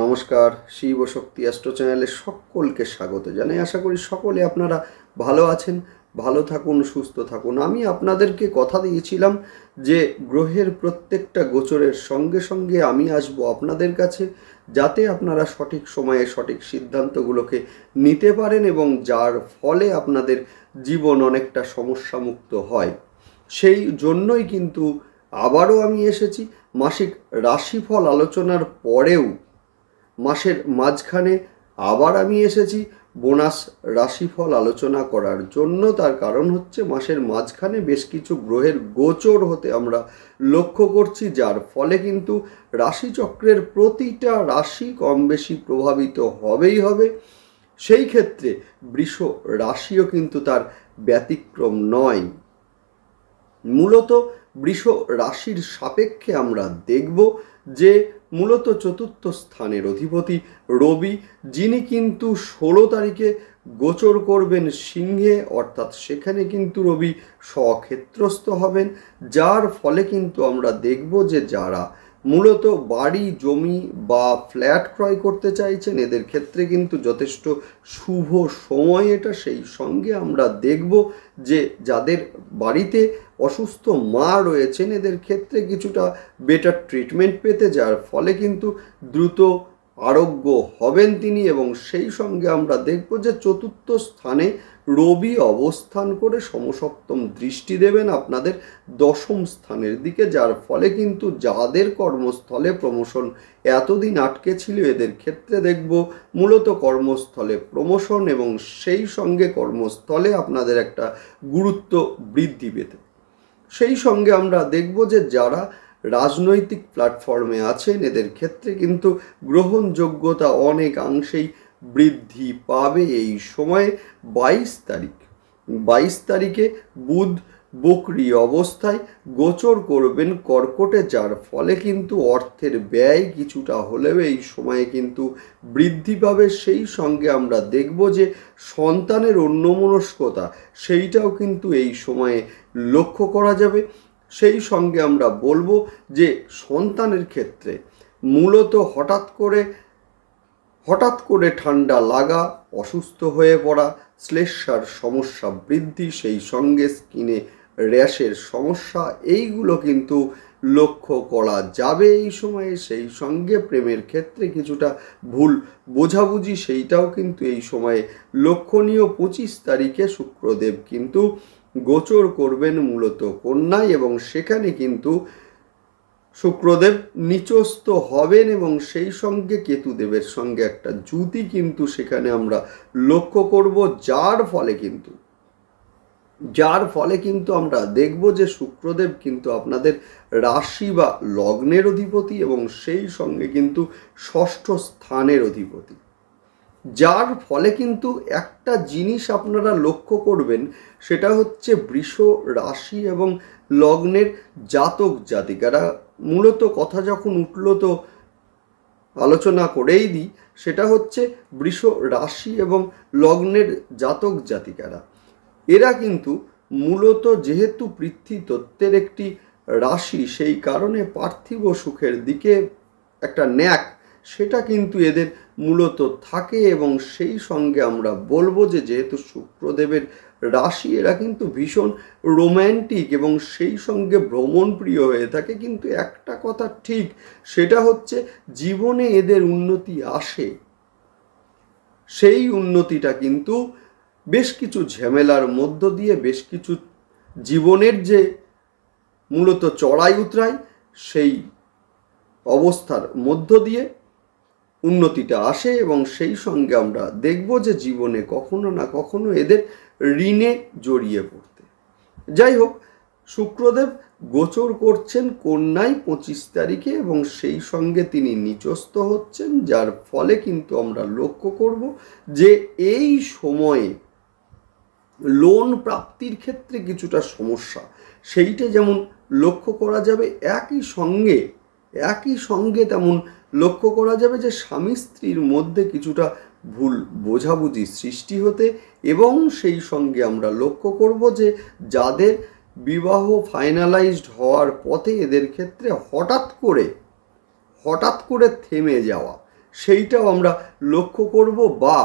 নমস্কার, শিব শক্তি অ্যাস্ট্রো চ্যানেলে সকলকে স্বাগত জানাই। আশা করি সকলে আপনারা ভালো আছেন, ভালো থাকুন, সুস্থ থাকুন। আমি আপনাদেরকে কথা দিয়েছিলাম যে গ্রহের প্রত্যেকটা গোচরের সঙ্গে সঙ্গে আমি আসব আপনাদের কাছে, যাতে আপনারা সঠিক সময়ে সঠিক সিদ্ধান্তগুলোকে নিতে পারেন এবং যার ফলে আপনাদের জীবন অনেকটা সমস্যামুক্ত হয়। সেই জন্যই কিন্তু আবারও আমি এসেছি। মাসিক রাশিফল আলোচনার পরেও মাসের মাঝখানে আবার আমি এসেছি বোনাস রাশিফল আলোচনা করার জন্য। তার কারণ হচ্ছে মাসের মাঝখানে বেশ কিছু গ্রহের গোচর হতে আমরা লক্ষ্য করছি, যার ফলে কিন্তু রাশিচক্রের প্রতিটা রাশি কম বেশি প্রভাবিত হবেই হবে। সেই ক্ষেত্রে বৃষ রাশিও কিন্তু তার ব্যতিক্রম নয়। মূলত বৃষ রাশির সাপেক্ষে আমরা দেখব যে মূলত চতুর্থ স্থানের অধিপতি রবি, যিনি কিন্তু 16 তারিখে গোচর করবেন সিংহে, অর্থাৎ সেখানে কিন্তু রবি স্বক্ষেত্রস্থ হবেন। যার ফলে কিন্তু আমরা দেখব যে যারা মূলত বাড়ি জমি বা ফ্ল্যাট ক্রয় করতে চাইছেন, এদের ক্ষেত্রে কিন্তু যথেষ্ট শুভ সময় এটা। সেই সঙ্গে আমরা দেখব যে যাদের বাড়িতে অসুস্থ মা রয়েছেন, এদের ক্ষেত্রে কিছুটা বেটার ট্রিটমেন্ট পেতে, যার ফলে কিন্তু দ্রুত আরোগ্য হবেন তিনি। এবং সেই সঙ্গে আমরা দেখব যে চতুর্থ স্থানে রবি অবস্থান করে সমসপ্তম দৃষ্টি দেবেন আপনাদের দশম স্থানের দিকে, যার ফলে কিন্তু যাদের কর্মস্থলে প্রমোশন এতদিন আটকে ছিল, এদের ক্ষেত্রে দেখব মূলত কর্মস্থলে প্রমোশন এবং সেই সঙ্গে কর্মস্থলে আপনাদের একটা গুরুত্ব বৃদ্ধি পেতে। সেই সঙ্গে আমরা দেখব যে যারা রাজনৈতিক প্ল্যাটফর্মে আছেন, এদের ক্ষেত্রে কিন্তু গ্রহণযোগ্যতা অনেকাংশেই বৃদ্ধি পাবে এই সময়ে। 22 তারিখে বুধ বকরি অবস্থায় গোচর করবেন কর্কটে, যার ফলে কিন্তু অর্থের ব্যয় কিছুটা হলেও এই সময়ে কিন্তু বৃদ্ধি পাবে। সেই সঙ্গে আমরা দেখব যে সন্তানের অন্যমনস্কতা সেইটাও কিন্তু এই সময়ে লক্ষ্য করা যাবে। সেই সঙ্গে আমরা বলবো যে সন্তানের ক্ষেত্রে মূলত হঠাৎ করে ঠান্ডা লাগা, অসুস্থ হয়ে পড়া, শ্লেষ্মার সমস্যা বৃদ্ধি, সেই সঙ্গে স্কিনে র্যাশের সমস্যা, এইগুলো কিন্তু লক্ষ্য করা যাবে এই সময়ে। সেই সঙ্গে প্রেমের ক্ষেত্রে কিছুটা ভুল বোঝাবুঝি, সেইটাও কিন্তু এই সময়ে লক্ষণীয়। 25 তারিখে শুক্রদেব কিন্তু গোচর করবেন মূলত কন্যায় এবং সেখানে কিন্তু শুক্রদেব নিচস্থ হবেন এবং সেই সঙ্গে কেতুদেবের সঙ্গে একটা যুতি কিন্তু সেখানে আমরা লক্ষ্য করব, যার ফলে কিন্তু আমরা দেখব যে শুক্রদেব কিন্তু আপনাদের রাশি বা লগ্নের অধিপতি এবং সেই সঙ্গে কিন্তু ষষ্ঠ স্থানের অধিপতি। যার ফলে কিন্তু একটা জিনিস আপনারা লক্ষ্য করবেন, সেটা হচ্ছে বৃষ রাশি এবং লগ্নের জাতক জাতিকারা। মূলত কথা যখন উঠল তো আলোচনা করেই দিই, সেটা হচ্ছে বৃষ রাশি এবং লগ্নের জাতক জাতিকারা। এরা কিন্তু মূলত যেহেতু পৃথ্বীতত্ত্বের একটি রাশি, সেই কারণে পার্থিব সুখের দিকে একটা ন্যাক সেটা কিন্তু এদের মূলত থাকে। এবং সেই সঙ্গে আমরা বলবো যে যেহেতু শুক্রদেবের রাশি, এরা কিন্তু ভীষণ রোম্যান্টিক এবং সেই সঙ্গে ভ্রমণ প্রিয় হয়ে থাকে। কিন্তু একটা কথা ঠিক, সেটা হচ্ছে জীবনে এদের উন্নতি আসে, সেই উন্নতিটা কিন্তু বেশ কিছু ঝামেলার মধ্য দিয়ে, বেশ কিছু জীবনের যে মূলত চড়াই উতরাই, সেই অবস্থার মধ্য দিয়ে উন্নতিটা আসে। এবং সেই সঙ্গে আমরা দেখব যে জীবনে কখনো না কখনো এদের ঋণে জড়িয়ে পড়তে। যাই হোক, শুক্রদেব গোচর করছেন কন্যায় 25 তারিখে এবং সেই সঙ্গে তিনি নিচস্থ হচ্ছেন, যার ফলে কিন্তু আমরা লক্ষ্য করব যে এই সময়ে লোন প্রাপ্তির ক্ষেত্রে কিছুটা সমস্যা, সেইটা যেমন লক্ষ্য করা যাবে, একই সঙ্গে তেমন লক্ষ্য করা যাবে যে স্বামী স্ত্রীর মধ্যে কিছুটা ভুল বোঝাবুঝি সৃষ্টি হতে। এবং সেই সঙ্গে আমরা লক্ষ্য করব যে যাদের বিবাহ ফাইনালাইজড হওয়ার পথে, এদের ক্ষেত্রে হঠাৎ করে থেমে যাওয়া, সেইটাও আমরা লক্ষ্য করব, বা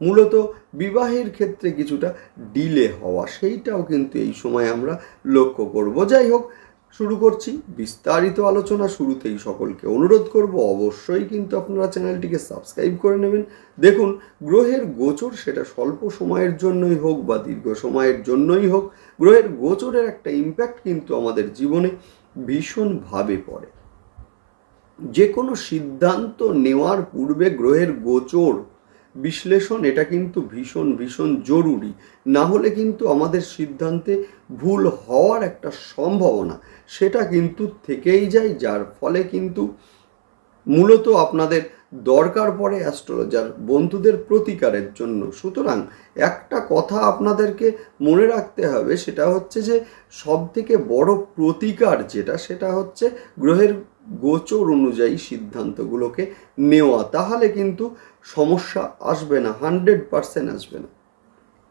মূলত বিবাহের ক্ষেত্রে কিছুটা ডিলে হওয়া সেইটাও কিন্তু এই সময় আমরা লক্ষ্য করব। যাই হোক, শুরু করছি বিস্তারিত আলোচনা। শুরুতেই সকলকে অনুরোধ করব অবশ্যই কিন্তু আপনারা চ্যানেলটিকে সাবস্ক্রাইব করে নেবেন। দেখুন, গ্রহের গোচর সেটা স্বল্প সময়ের জন্যই হোক বা দীর্ঘ সময়ের জন্যই হোক, গ্রহের গোচরের একটা ইম্প্যাক্ট কিন্তু আমাদের জীবনে ভীষণভাবে পড়ে। যে কোনো সিদ্ধান্ত নেওয়ার পূর্বে গ্রহের গোচর বিশ্লেষণ এটা কিন্তু ভীষণ ভীষণ জরুরি। না হলে কিন্তু আমাদের সিদ্ধান্তে ভুল হওয়ার একটা সম্ভাবনা সেটা কিন্তু থেকেই যায়, যার ফলে কিন্তু মূলত আপনাদের দরকার পড়ে অ্যাস্ট্রোলজার বন্ধুদের প্রতিকারের জন্য। সুতরাং একটা কথা আপনাদেরকে মনে রাখতে হবে, সেটা হচ্ছে যে সব থেকে বড় প্রতিকার যেটা, সেটা হচ্ছে গ্রহের গোচর অনুযায়ী সিদ্ধান্তগুলোকে নেওয়া। তাহলে কিন্তু সমস্যা আসবে না, 100% আসবে না।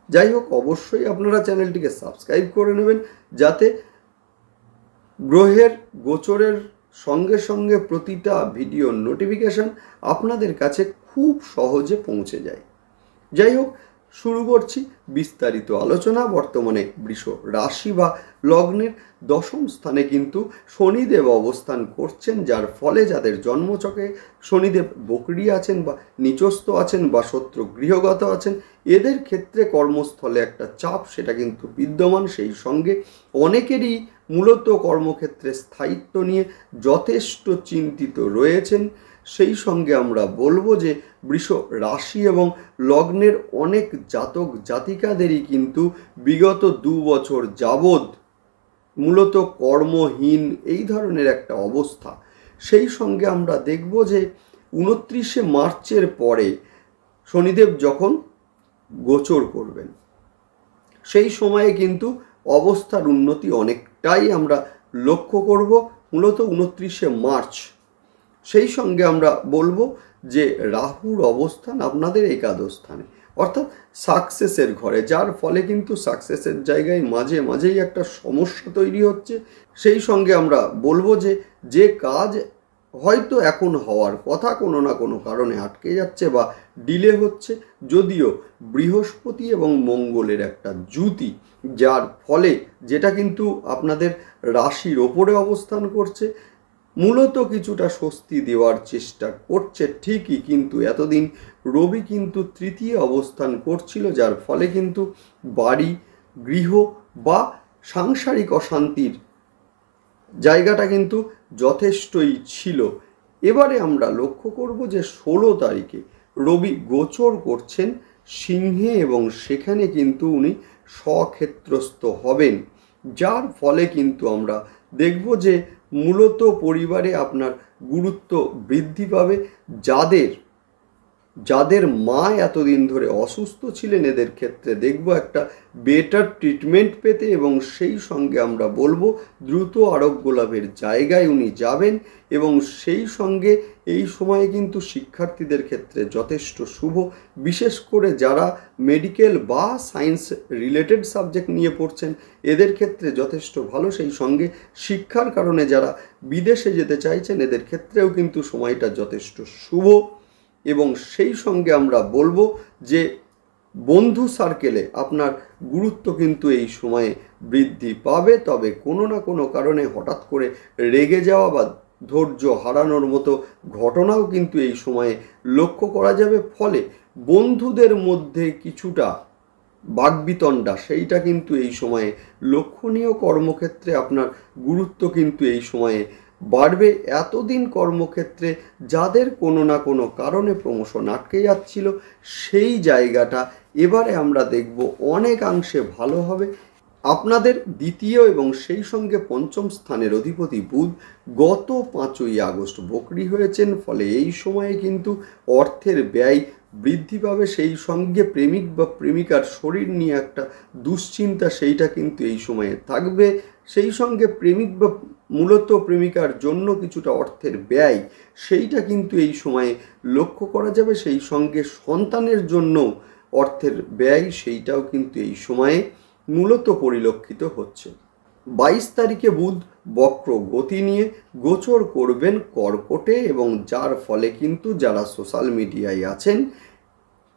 যাই হোক, অবশ্যই আপনারা চ্যানেলটিকে সাবস্ক্রাইব করে নেবেন, যাতে গ্রহের গোচরের সঙ্গে সঙ্গে প্রতিটা ভিডিও নোটিফিকেশন আপনাদের কাছে খুব সহজে পৌঁছে যায়। যাই হোক, শুরু করছি বিস্তারিত আলোচনা। বর্তমানে বৃষ রাশি বা লগ্নের দশম স্থানে কিন্তু শনিদেব অবস্থান করছেন, যার ফলে যাদের জন্মছকে শনিদেব বকরি আছেন বা নিচস্থ আছেন বা শত্রু গৃহগত আছেন, এদের ক্ষেত্রে কর্মস্থলে একটা চাপ সেটা কিন্তু বিদ্যমান। সেই সঙ্গে অনেকেরই মূলত কর্মক্ষেত্রে স্থায়িত্ব নিয়ে যথেষ্ট চিন্তিত রয়েছেন। সেই সঙ্গে আমরা বলবো যে বৃষ রাশি এবং লগ্নের অনেক জাতক জাতিকাদেরই কিন্তু বিগত 2 বছর যাবৎ মূলত কর্মহীন এই ধরনের একটা অবস্থা। সেই সঙ্গে আমরা দেখব যে 29শে মার্চের পরে শনিদেব যখন গোচর করবেন, সেই সময়ে কিন্তু অবস্থার উন্নতি অনেকটাই আমরা লক্ষ্য করব, মূলত 29শে মার্চ। সেই সঙ্গে আমরা বলবো যে রাহুর অবস্থান আপনাদের একাদশ স্থানে, অর্থাৎ সাকসেসের ঘরে, যার ফলে কিন্তু সাকসেসের জায়গায় মাঝে মাঝেই একটা সমস্যা তৈরি হচ্ছে। সেই সঙ্গে আমরা বলবো যে যে কাজ হয়তো এখন হওয়ার কথা কোনো না কোনো কারণে আটকে যাচ্ছে বা ডিলে হচ্ছে, যদিও বৃহস্পতি এবং মঙ্গলের একটা যুতি, যার ফলে যেটা কিন্তু আপনাদের রাশির ওপরে অবস্থান করছে, মূলত কিছুটা স্বস্তি দেওয়ার চেষ্টা করছে ঠিকই, কিন্তু এতদিন রবি কিন্তু তৃতীয় অবস্থান করছিল, যার ফলে কিন্তু বাড়ি, গৃহ বা সাংসারিক অশান্তির জায়গাটা কিন্তু যথেষ্টই ছিল। এবারে আমরা লক্ষ্য করব যে 16 তারিখে রবি গোচর করছেন সিংহে, এবং সেখানে কিন্তু উনি স্বক্ষেত্রস্থ হবেন, যার ফলে কিন্তু আমরা দেখব যে মূলত পরিবারে আপনার গুরুত্ব বৃদ্ধি পাবে। যাদের মা এতদিন ধরে অসুস্থ ছিলেন, এদের ক্ষেত্রে দেখব একটা বেটার ট্রিটমেন্ট পেতে, এবং সেই সঙ্গে আমরা বলবো দ্রুত আরোগ্য লাভের জায়গায় উনি যাবেন। এবং সেই সঙ্গে এই সময়ে কিন্তু শিক্ষার্থীদের ক্ষেত্রে যথেষ্ট শুভ, বিশেষ করে যারা মেডিকেল বা সায়েন্স রিলেটেড সাবজেক্ট নিয়ে পড়ছেন, এদের ক্ষেত্রে যথেষ্ট ভালো। সেই সঙ্গে শিক্ষার কারণে যারা বিদেশে যেতে চাইছেন, এদের ক্ষেত্রেও কিন্তু সময়টা যথেষ্ট শুভ। এবং সেই সঙ্গে আমরা বলবো যে বন্ধু সার্কেলে আপনার গুরুত্ব কিন্তু এই সময়ে বৃদ্ধি পাবে, তবে কোনো না কোনো কারণে হঠাৎ করে রেগে যাওয়া বা ধৈর্য হারানোর মতো ঘটনাও কিন্তু এই সময়ে লক্ষ্য করা যাবে। ফলে বন্ধুদের মধ্যে কিছুটা বাকবিতণ্ডা সেইটা কিন্তু এই সময়ে লক্ষণীয়। কর্মক্ষেত্রে আপনার গুরুত্ব কিন্তু এই সময়ে বাড়বে। এতদিন কর্মক্ষেত্রে যাদের কোনো না কোনো কারণে প্রমোশন আটকে যাচ্ছিল, সেই জায়গাটা এবারে আমরা দেখব অনেকাংশে ভালো হবে। আপনাদের দ্বিতীয় এবং সেই সঙ্গে পঞ্চম স্থানের অধিপতি বুধ গত 5ই আগস্ট বকরি হয়েছেন, ফলে এই সময়ে কিন্তু অর্থের ব্যয় বৃদ্ধি পাবে। সেই সঙ্গে প্রেমিক বা প্রেমিকার শরীর নিয়ে একটা দুশ্চিন্তা সেইটা কিন্তু এই সময়ে থাকবে। সেই সঙ্গে প্রেমিক বা মূলত প্রেমিকার জন্য কিছুটা অর্থের ব্যয় সেইটা কিন্তু এই সময়ে লক্ষ্য করা যাবে। সেই সঙ্গে সন্তানের জন্য অর্থের ব্যয় সেইটাও কিন্তু এই সময়ে মূলত পরিলক্ষিত হচ্ছে। 22 তারিখে বুধ বক্র গতি নিয়ে গোচর করবেন কর্কটে, এবং যার ফলে কিন্তু যারা সোশ্যাল মিডিয়ায় আছেন,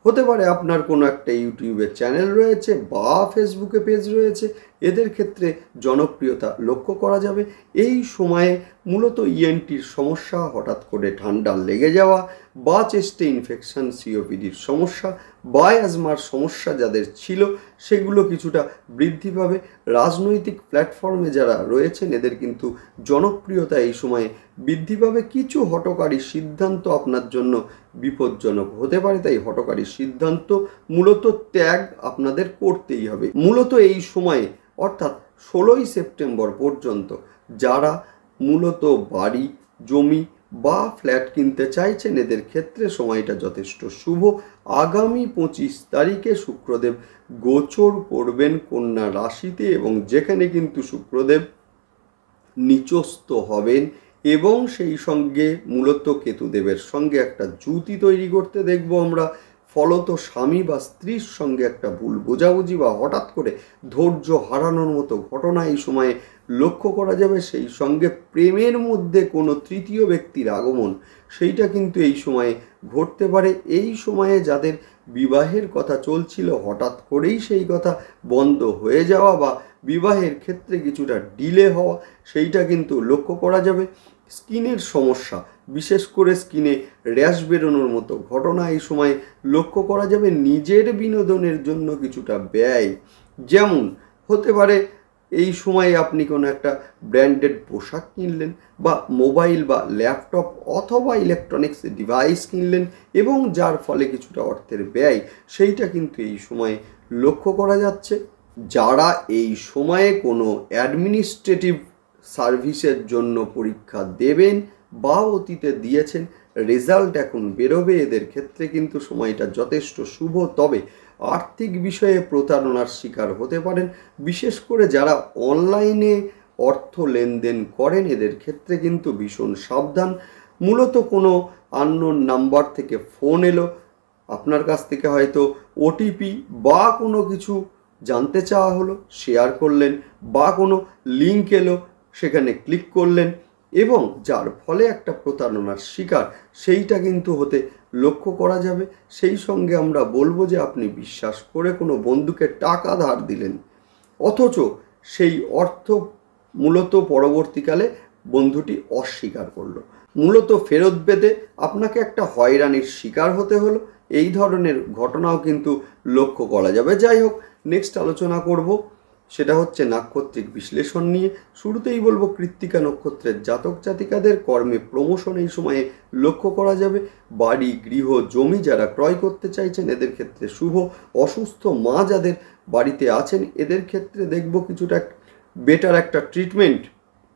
হতে পারে আপনার কোনো একটা ইউটিউবের চ্যানেল রয়েছে বা ফেসবুকে পেজ রয়েছে, এদের ক্ষেত্রে জনপ্রিয়তা লক্ষ্য করা যাবে। এই সময়ে মূলত ইএনটির সমস্যা, হঠাৎ করে ঠান্ডা লেগে যাওয়া বা চেস্টে ইনফেকশন, সিওপিডির সমস্যা বা অ্যাজমার সমস্যা যাদের ছিল সেগুলো কিছুটা বৃদ্ধি পাবে। রাজনৈতিক প্ল্যাটফর্মে যারা রয়েছেন এদের কিন্তু জনপ্রিয়তা এই সময়ে বৃদ্ধি পাবে। কিছু হঠকারী সিদ্ধান্ত আপনার জন্য বিপজ্জনক হতে পারে, তাই হঠকারী সিদ্ধান্ত মূলত ত্যাগ আপনাদের করতেই হবে। মূলত এই সময়ে অর্থাৎ 16ই সেপ্টেম্বর পর্যন্ত যারা মূলত বাড়ি, জমি বা ফ্ল্যাট কিনতে চাইছেন এদের ক্ষেত্রে সময়টা যথেষ্ট শুভ। আগামী 25 তারিখে শুক্রদেব গোচর করবেন কন্যা রাশিতে, এবং যেখানে কিন্তু শুক্রদেব নিচস্থ হবেন, এবং সেই সঙ্গে মূলত কেতুদেবের সঙ্গে একটা জুতি তৈরি করতে দেখব আমরা। ফলত স্বামী বা স্ত্রীর সঙ্গে একটা ভুল বোঝাবুঝি বা হঠাৎ করে ধৈর্য হারানোর মতো ঘটনা এই সময়ে লক্ষ্য করা যাবে। সেই সঙ্গে প্রেমের মধ্যে কোনো তৃতীয় ব্যক্তির আগমন, সেইটা কিন্তু এই সময়ে ঘটতে পারে। এই সময়ে যাদের বিবাহের কথা চলছিল হঠাৎ করেই সেই কথা বন্ধ হয়ে যাওয়া বা বিবাহের ক্ষেত্রে কিছুটা ডিলে হওয়া, সেইটা কিন্তু লক্ষ্য করা যাবে। স্কিনের সমস্যা, বিশেষ করে স্কিনে র্যাশ বেরোনোর মতো ঘটনা এই সময় লক্ষ্য করা যাবে। নিজের বিনোদনের জন্য কিছুটা ব্যয়, যেমন হতে পারে এই সময় আপনি কোনো একটা ব্র্যান্ডেড পোশাক কিনলেন বা মোবাইল বা ল্যাপটপ অথবা ইলেকট্রনিক্স ডিভাইস কিনলেন, এবং যার ফলে কিছুটা অর্থের ব্যয়, সেইটা কিন্তু এই সময়ে লক্ষ্য করা যাচ্ছে। যারা এই সময়ে কোনো অ্যাডমিনিস্ট্রেটিভ সার্ভিসের জন্য পরীক্ষা দেবেন বা অতীতে দিয়েছেন, রেজাল্ট এখন বেরোবে, এদের ক্ষেত্রে কিন্তু সময়টা যথেষ্ট শুভ। তবে আর্থিক বিষয়ে প্রতারণার শিকার হতে পারেন, বিশেষ করে যারা অনলাইনে অর্থ লেনদেন করেন এদের ক্ষেত্রে কিন্তু ভীষণ সাবধান। মূলত কোনো আননোন নাম্বার থেকে ফোন এলো, আপনার কাছ থেকে হয়তো ওটিপি বা কোনো কিছু জানতে চাওয়া হলো, শেয়ার করলেন, বা কোনো লিঙ্ক এলো সেখানে ক্লিক করলেন, এবং যার ফলে একটা প্রতারণার শিকার, সেইটা কিন্তু হতে লক্ষ্য করা যাবে। সেই সঙ্গে আমরা বলবো যে আপনি বিশ্বাস করে কোনো বন্ধুকে টাকা ধার দিলেন, অথচ সেই অর্থ মূলত পরবর্তীকালে বন্ধুটি অস্বীকার করলো, মূলত ফেরত পেতে আপনাকে একটা হয়রানির শিকার হতে হলো। এই ধরনের ঘটনাও কিন্তু লক্ষ্য করা যাবে। যাই হোক, নেক্সট আলোচনা করব, সেটা হচ্ছে নাক্ষত্রিক বিশ্লেষণ নিয়ে। শুরুতেই বলবো কৃত্তিকা নক্ষত্রের জাতক জাতিকাদের কর্মে প্রমোশন এই সময়ে লক্ষ্য করা যাবে। বাড়ি, গৃহ, জমি যারা ক্রয় করতে চাইছেন এদের ক্ষেত্রে শুভ। অসুস্থ মা যাদের বাড়িতে আছেন এদের ক্ষেত্রে দেখব কিছুটা বেটার একটা ট্রিটমেন্ট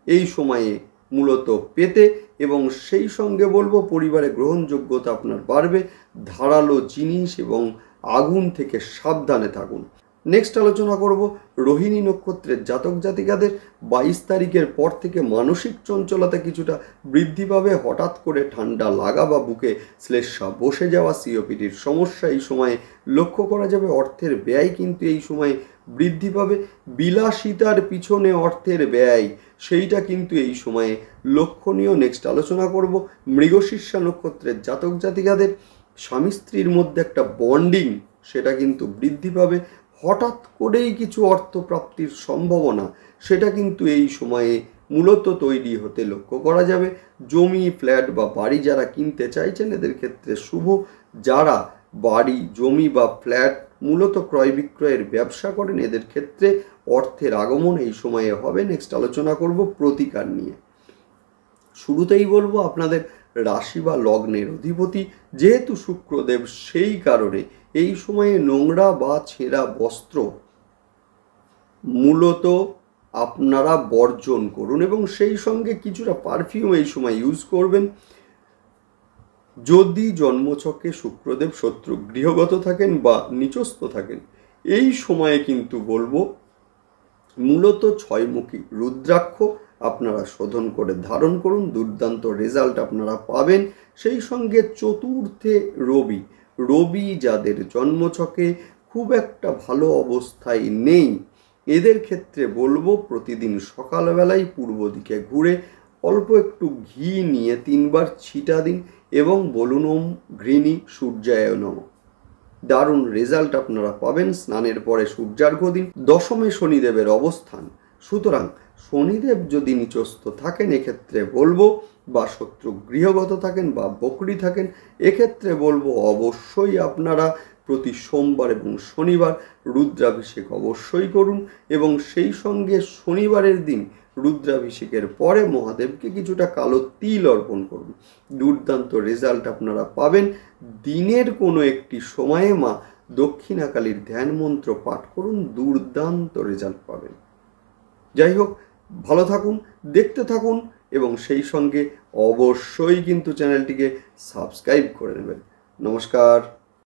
এই সময়ে মূলত পেতে, এবং সেই সঙ্গে বলবো পরিবারে গ্রহণযোগ্যতা আপনার বাড়বে। ধারালো জিনিস এবং আগুন থেকে সাবধানে থাকুন। নেক্সট আলোচনা করব রোহিণী নক্ষত্রের জাতক জাতিকাদের। 22 তারিখের পর থেকে মানসিক চঞ্চলতা কিছুটা বৃদ্ধি পাবে। হঠাৎ করে ঠান্ডা লাগা বা বুকে শ্লেষ্মা বসে যাওয়া, সিওপিডির সমস্যা এই সময়ে লক্ষ্য করা যাবে। অর্থের ব্যয় কিন্তু এই সময়ে বৃদ্ধি পাবে। বিলাসিতার পিছনে অর্থের ব্যয়, সেইটা কিন্তু এই সময়ে লক্ষণীয়। নেক্সট আলোচনা করব মৃগশিরষা নক্ষত্রের জাতক জাতিকাদের। স্বামী স্ত্রীর মধ্যে একটা বন্ডিং, সেটা কিন্তু বৃদ্ধি পাবে। হঠাৎ করেই কিছু অর্থপ্রাপ্তির সম্ভাবনা, সেটা কিন্তু এই সময়ে মূলত তৈরি হতে লক্ষ্য করা যাবে। জমি, ফ্ল্যাট বা বাড়ি যারা কিনতে চাইছেন এদের ক্ষেত্রে শুভ। যারা বাড়ি, জমি বা ফ্ল্যাট মূলত ক্রয় বিক্রয়ের ব্যবসা করেন এদের ক্ষেত্রে অর্থের আগমন এই সময়ে হবে। নেক্সট আলোচনা করব প্রতিকার নিয়ে। শুরুতেই বলবো আপনাদের রাশি বা লগ্নের অধিপতি যেহেতু শুক্রদেব, সেই কারণে এই সময়ে নোংরা বা ছেঁড়া বস্ত্র মূলত আপনারা বর্জন করুন, এবং সেই সঙ্গে কিছুটা পারফিউম এই সময় ইউজ করবেন। যদি জন্মছকে শুক্রদেব শত্রু গৃহগত থাকেন বা নিচস্থ থাকেন, এই সময়ে কিন্তু বলবো মূলত ছয়মুখী রুদ্রাক্ষ আপনারা শোধন করে ধারণ করুন, দুর্দান্ত রেজাল্ট আপনারা পাবেন। সেই সঙ্গে চতুর্থে রবি যাদের জন্মছকে খুব একটা ভালো অবস্থায় নেই, এদের ক্ষেত্রে বলবো প্রতিদিন সকালবেলায় পূর্ব দিকে ঘুরে অল্প একটু ঘি নিয়ে 3বার ছিটা দিন এবং বলুন ওম ঘৃণী সূর্যায় নমঃ। দারুণ রেজাল্ট আপনারা পাবেন। স্নানের পরে সূর্যার্ঘ্য দিন। দশমে শনিদেবের অবস্থান, সুতরাং শনিদেব যদি নিচস্থ থাকেন এক্ষেত্রে বলবো, বা শত্রু গৃহগত থাকেন বা বকরি থাকেন, এক্ষেত্রে বলবো অবশ্যই আপনারা প্রতি সোমবার এবং শনিবার রুদ্রাভিষেক অবশ্যই করুন এবং সেই সঙ্গে শনিবারের দিন রুদ্রাভিষেকের পরে মহাদেবকে কিছুটা কালো তিল অর্পণ করুন। দুর্দান্ত রেজাল্ট আপনারা পাবেন। দিনের কোনো একটি সময়ে মা দক্ষিণাকালীর ধ্যান মন্ত্র পাঠ করুন, দুর্দান্ত রেজাল্ট পাবেন। যাই হোক, ভালো থাকুন, দেখতে থাকুন এবং সেই সঙ্গে অবশ্যই কিন্তু চ্যানেলটিকে সাবস্ক্রাইব করে নেবেন। নমস্কার।